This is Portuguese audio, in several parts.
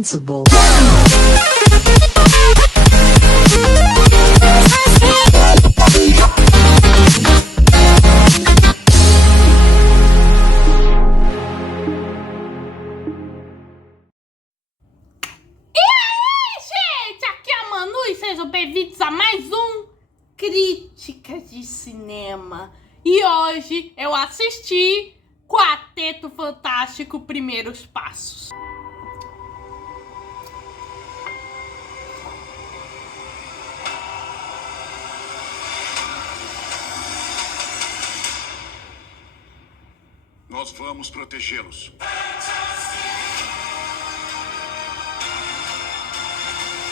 Invincible. Sejam bem-vindos a mais um Críticas de Cinema. E hoje eu assisti Quarteto Fantástico Primeiros Passos. Nós vamos protegê-los.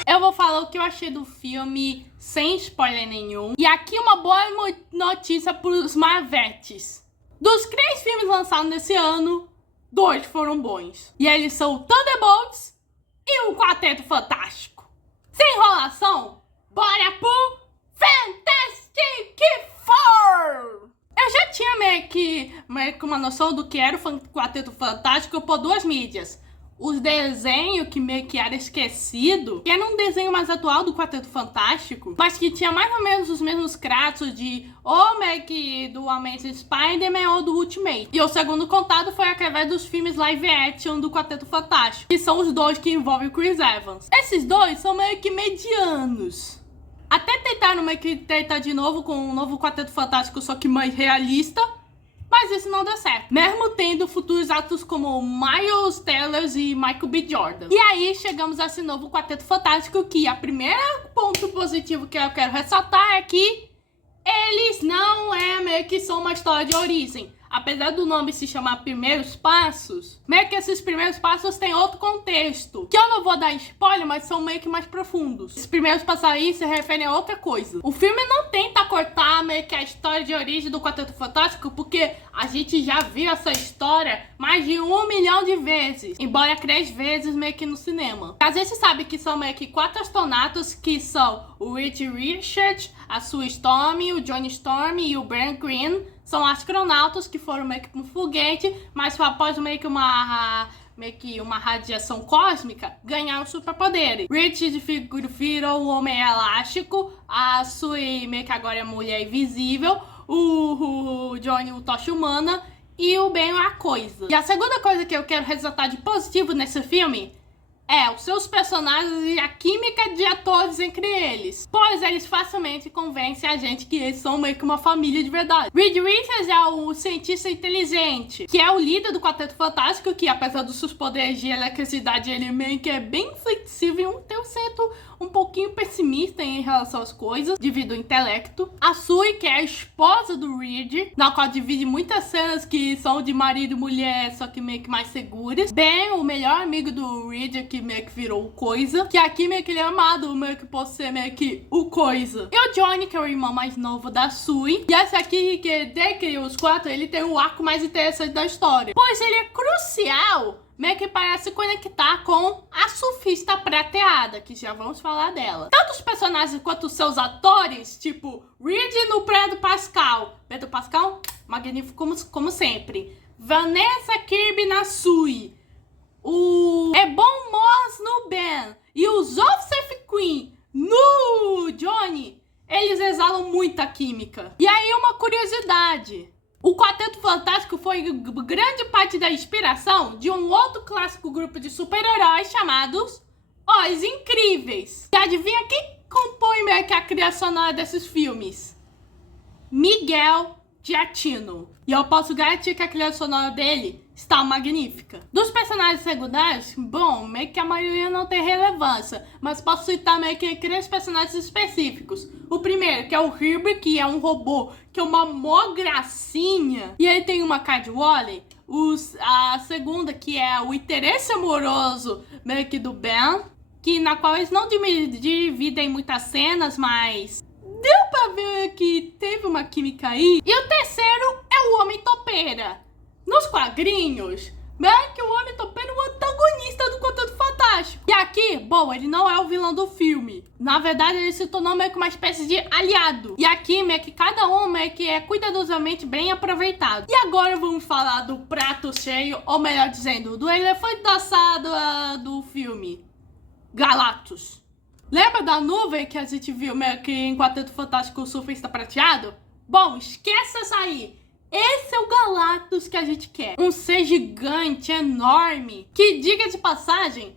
Eu vou falar o que eu achei do filme sem spoiler nenhum. E aqui uma boa notícia para os Marvetes. Dos 3 filmes lançados nesse ano, 2 foram bons. E eles são o Thunderbolts e o Quarteto Fantástico. Sem enrolação, bora pro Fantastic Four! Eu já tinha meio que uma noção do que era o Quarteto Fantástico por 2 mídias. Os desenhos que meio que era esquecido, que era um desenho mais atual do Quarteto Fantástico, mas que tinha mais ou menos os mesmos traços de ou meio que do Amazing Spider-Man ou do Ultimate. E o segundo contato foi através dos filmes live action do Quarteto Fantástico, que são os 2 que envolvem o Chris Evans. Esses 2 são meio que medianos. Até tentaram meio que tentar de novo com um novo Quarteto Fantástico, só que mais realista. Mas isso não deu certo, mesmo tendo futuros atos como Miles Teller e Michael B. Jordan. E aí chegamos a esse novo Quarteto Fantástico, que a primeira ponto positivo que eu quero ressaltar é que eles não meio que são uma história de origem. Apesar do nome se chamar Primeiros Passos, meio que esses primeiros passos têm outro contexto, que eu não vou dar spoiler, mas são meio que mais profundos. Esses primeiros passos aí se referem a outra coisa. O filme não tenta cortar meio que a história de origem do Quarteto Fantástico, porque a gente já viu essa história mais de 1 milhão de vezes, embora 3 vezes meio que no cinema. A gente sabe que são meio que 4 astronautas, que são o Reed Richards, a Sue Storm, o Johnny Storm e o Brent Green. São astronautas que foram meio que para um foguete, mas após meio que uma radiação cósmica, ganharam superpoderes. Richard virou o Homem Elástico, a Sue meio que agora é Mulher Invisível, o Johnny o Tocha Humana e o Ben a Coisa. E a segunda coisa que eu quero ressaltar de positivo nesse filme é os seus personagens e a química de atores entre eles, pois eles facilmente convencem a gente que eles são meio que uma família de verdade. Reed Richards é o cientista inteligente, que é o líder do Quarteto Fantástico, que apesar dos seus poderes de eletricidade, ele meio que é bem flexível e tem um certo um pouquinho pessimista em relação às coisas, devido ao intelecto. A Sue, que é a esposa do Reed, na qual divide muitas cenas que são de marido e mulher, só que meio que mais seguras. Ben, o melhor amigo do Reed, que meio que virou o Coisa, que aqui meio que ele é amado, meio que por ser meio que o Coisa. E o Johnny, que é o irmão mais novo da Sue. E esse aqui, que dentre os 4, ele tem o arco mais interessante da história, pois ele é crucial, meio que parece conectar com a surfista prateada, que já vamos falar dela. Tanto os personagens quanto os seus atores, tipo Reed no Pedro Pascal. Pedro Pascal, magnífico como sempre. Vanessa Kirby na Sue. O Ebon Moss no Ben. E o Joseph Quinn no Johnny. Eles exalam muita química. E aí uma curiosidade. O Quarteto Fantástico foi grande parte da inspiração de um outro clássico grupo de super-heróis chamados Os Incríveis. E adivinha quem compõe meio que a trilha sonora desses filmes? Miguel Giacchino. E eu posso garantir que a trilha sonora dele está magnífica. Dos personagens secundários, bom, meio que a maioria não tem relevância, mas posso citar meio que 3 personagens específicos. O primeiro, que é o Herbie, que é um robô, que é uma mó gracinha, e aí tem uma Cadwallaby. A segunda, que é o interesse amoroso meio que do Ben, que na qual eles não dividem muitas cenas, mas deu pra ver que teve uma química aí. E o terceiro é o Homem Topeira. Nos quadrinhos, meio que o Homem Topeira é o antagonista do Quarteto Fantástico. E aqui, bom, Bom, ele não é o vilão do filme. Na verdade, ele se tornou meio que uma espécie de aliado. E aqui, meio que cada um meio que é cuidadosamente bem aproveitado. E agora vamos falar do prato cheio, ou melhor dizendo, do elefante da sala do filme. Galactus. Lembra da nuvem que a gente viu meio que em Quarteto Fantástico, o Surfista Prateado? Bom, esqueça isso aí. Esse é o Galactus que a gente quer. Um ser gigante, enorme, que, diga de passagem,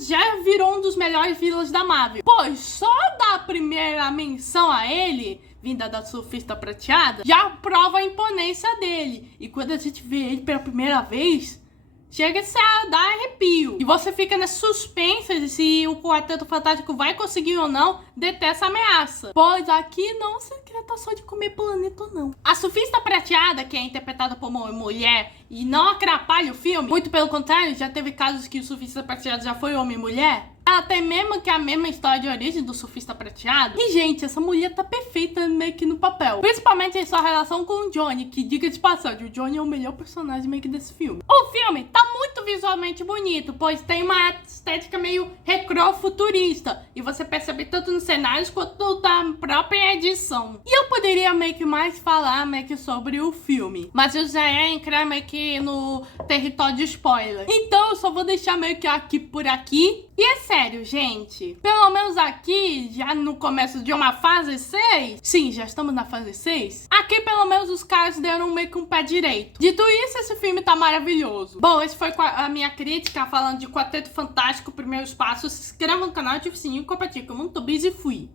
já virou um dos melhores vilões da Marvel. Pois só da primeira menção a ele, vinda da Surfista Prateada, já prova a imponência dele. E quando a gente vê ele pela primeira vez, chega-se a dar arrepio. E você fica nesse suspense se o Quarteto Fantástico vai conseguir ou não deter essa ameaça. Pois aqui não se trata só de comer planeta ou não. A Surfista Prateada, que é interpretada por uma mulher e não atrapalha o filme, muito pelo contrário, já teve casos que o Surfista Prateado já foi homem e mulher. Ela tem mesmo que a mesma história de origem do Surfista Prateado. E, gente, essa mulher tá perfeita meio que no papel. Principalmente em sua relação com o Johnny, que, diga de passagem, o Johnny é o melhor personagem meio que desse filme. O filme tá muito visualmente bonito, pois tem uma estética meio retrofuturista. E você percebe tanto nos cenários quanto na própria edição. E eu poderia meio que mais falar meio que sobre o filme, mas eu já ia entrar meio que no território de spoiler. Então eu só vou deixar meio que aqui por aqui. E é sério, gente, pelo menos aqui, já no começo de uma fase 6, sim, já estamos na fase 6, aqui pelo menos os caras deram meio que um pé direito. Dito isso, esse filme tá maravilhoso. Bom, esse foi a minha crítica falando de Quarteto Fantástico, Primeiros Passos. Se inscreva no canal, ative o sininho, compartilhe com o mundo, tô busy e fui.